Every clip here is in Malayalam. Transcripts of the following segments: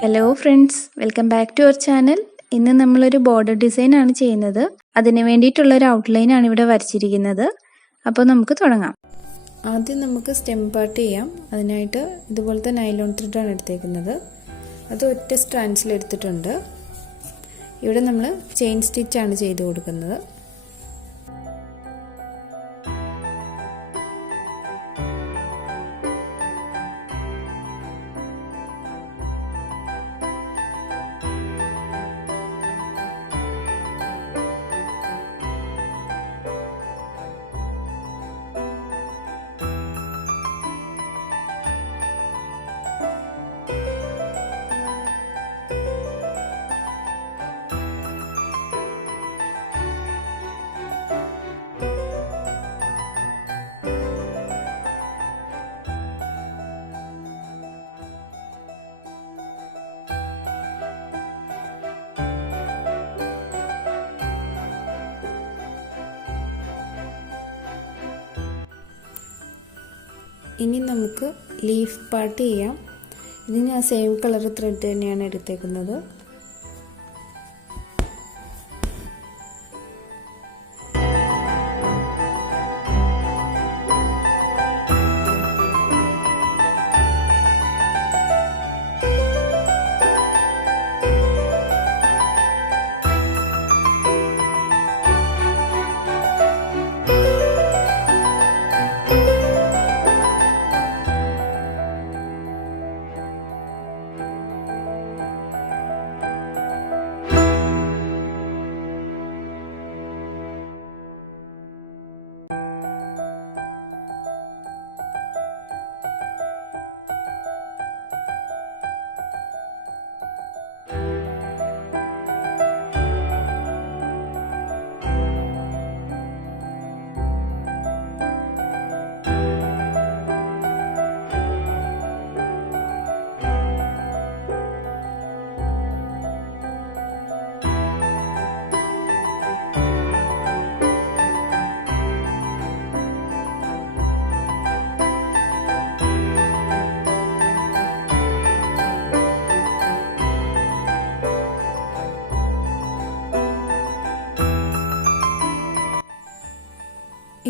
Hello friends, welcome back to our channel. ഇന്ന് നമ്മളൊരു ബോർഡർ ഡിസൈൻ ആണ് ചെയ്യുന്നത്. അതിന് വേണ്ടിയിട്ടുള്ള ഒരു ഔട്ട്ലൈൻ ആണ് ഇവിടെ വരച്ചിരിക്കുന്നത്. അപ്പോൾ നമുക്ക് തുടങ്ങാം. ആദ്യം നമുക്ക് സ്റ്റെം പാർട്ട് ചെയ്യാം. അതിനായിട്ട് ഇതുപോലത്തെ നൈലോൺ ത്രെഡാണ് എടുത്തേക്കുന്നത്. അത് ഒറ്റ സ്ട്രാൻഡ്സിൽ എടുത്തിട്ടുണ്ട്. ഇവിടെ നമ്മൾ ചെയിൻ സ്റ്റിച്ചാണ് ചെയ്ത് കൊടുക്കുന്നത്. ഇനി നമുക്ക് ലീഫ് പാർട്ട് ചെയ്യാം. ഇതിന് ഞാൻ സെയിം കളർ ത്രെഡ് തന്നെയാണ് എടുത്തേക്കുന്നത്.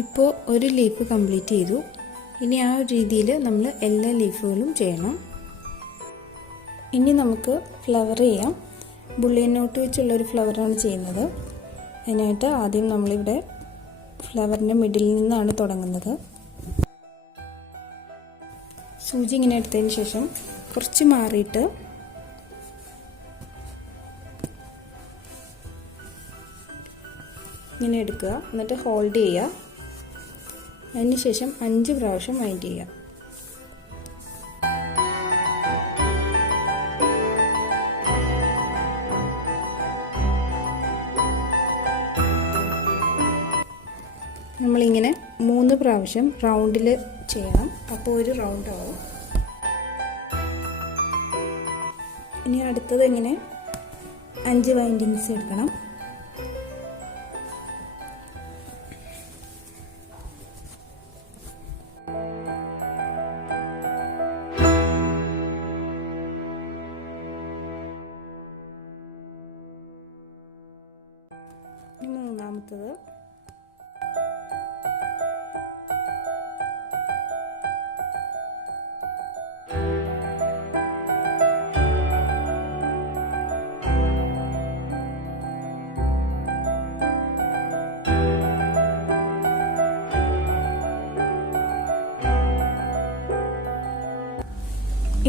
ഇപ്പോൾ ഒരു ലീഫ് കംപ്ലീറ്റ് ചെയ്തു. ഇനി ആ ഒരു രീതിയിൽ നമ്മൾ എല്ലാ ലീഫുകളും ചെയ്യണം. ഇനി നമുക്ക് ഫ്ലവർ ചെയ്യാം. ബുള്ളിയൻ നോട്ട് വെച്ചുള്ളൊരു ഫ്ലവറാണ് ചെയ്യുന്നത്. അതിനായിട്ട് ആദ്യം നമ്മളിവിടെ ഫ്ലവറിൻ്റെ മിഡിലിൽ നിന്നാണ് തുടങ്ങുന്നത്. സൂചി ഇങ്ങനെ എടുത്തതിന് ശേഷം കുറച്ച് മാറിയിട്ട് ഇങ്ങനെ എടുക്കുക. എന്നിട്ട് ഹോൾഡ് ചെയ്യുക. അതിനുശേഷം 5 പ്രാവശ്യം വൈൻഡ് ചെയ്യുക. നമ്മളിങ്ങനെ 3 പ്രാവശ്യം റൗണ്ടിൽ ചെയ്യണം. അപ്പോൾ ഒരു റൗണ്ട് ആവും. ഇനി അടുത്തത് ഇങ്ങനെ 5 വൈൻഡിങ്സ് എടുക്കണം. മൂന്നാമത്തത്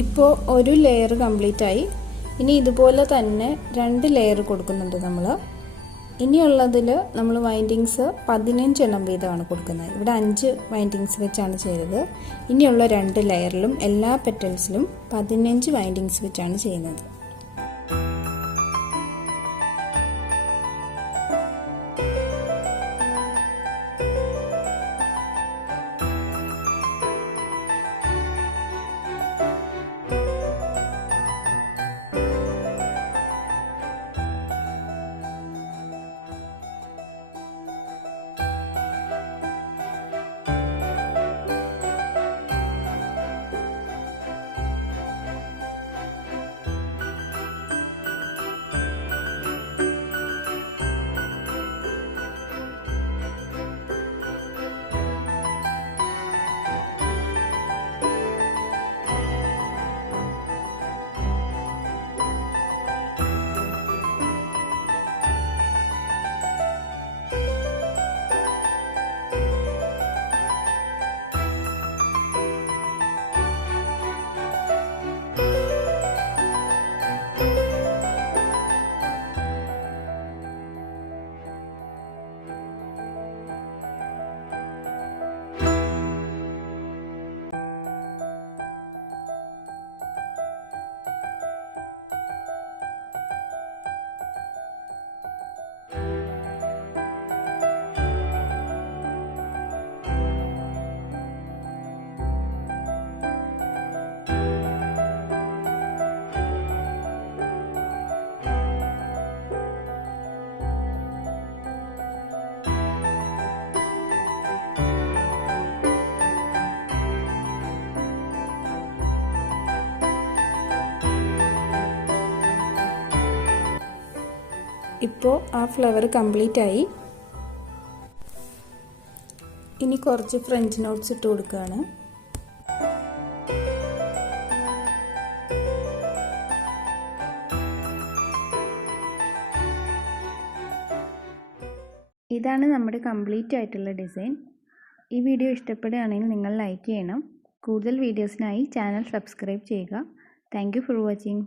ഇപ്പോൾ ഒരു ലെയർ കംപ്ലീറ്റ് ആയി. ഇനി ഇതുപോലെ തന്നെ 2 ലെയർ കൊടുക്കുന്നുണ്ട് നമ്മൾ. ഇനിയുള്ളതിൽ നമ്മൾ വൈൻഡിങ്സ് 15 എണ്ണം വീതമാണ് കൊടുക്കുന്നത്. ഇവിടെ 5 വൈൻഡിങ്സ് വെച്ചാണ് ചെയ്തത്. ഇനിയുള്ള 2 ലെയറിലും എല്ലാ പെറ്റൽസിലും 15 വൈൻഡിങ്സ് വെച്ചാണ് ചെയ്യുന്നത്. ഇപ്പോൾ ആ ഫ്ലവർ കംപ്ലീറ്റ് ആയി. ഇനി കുറച്ച് ഫ്രഞ്ച് നോട്ട്സ് ഇട്ട് കൊടുക്കുകയാണ്. ഇതാണ് നമ്മുടെ കംപ്ലീറ്റ് ആയിട്ടുള്ള ഡിസൈൻ. ഈ വീഡിയോ ഇഷ്ടപ്പെടുകയാണെങ്കിൽ നിങ്ങൾ ലൈക്ക് ചെയ്യണം. കൂടുതൽ വീഡിയോസിനായി ചാനൽ സബ്സ്ക്രൈബ് ചെയ്യുക. Thank you for watching.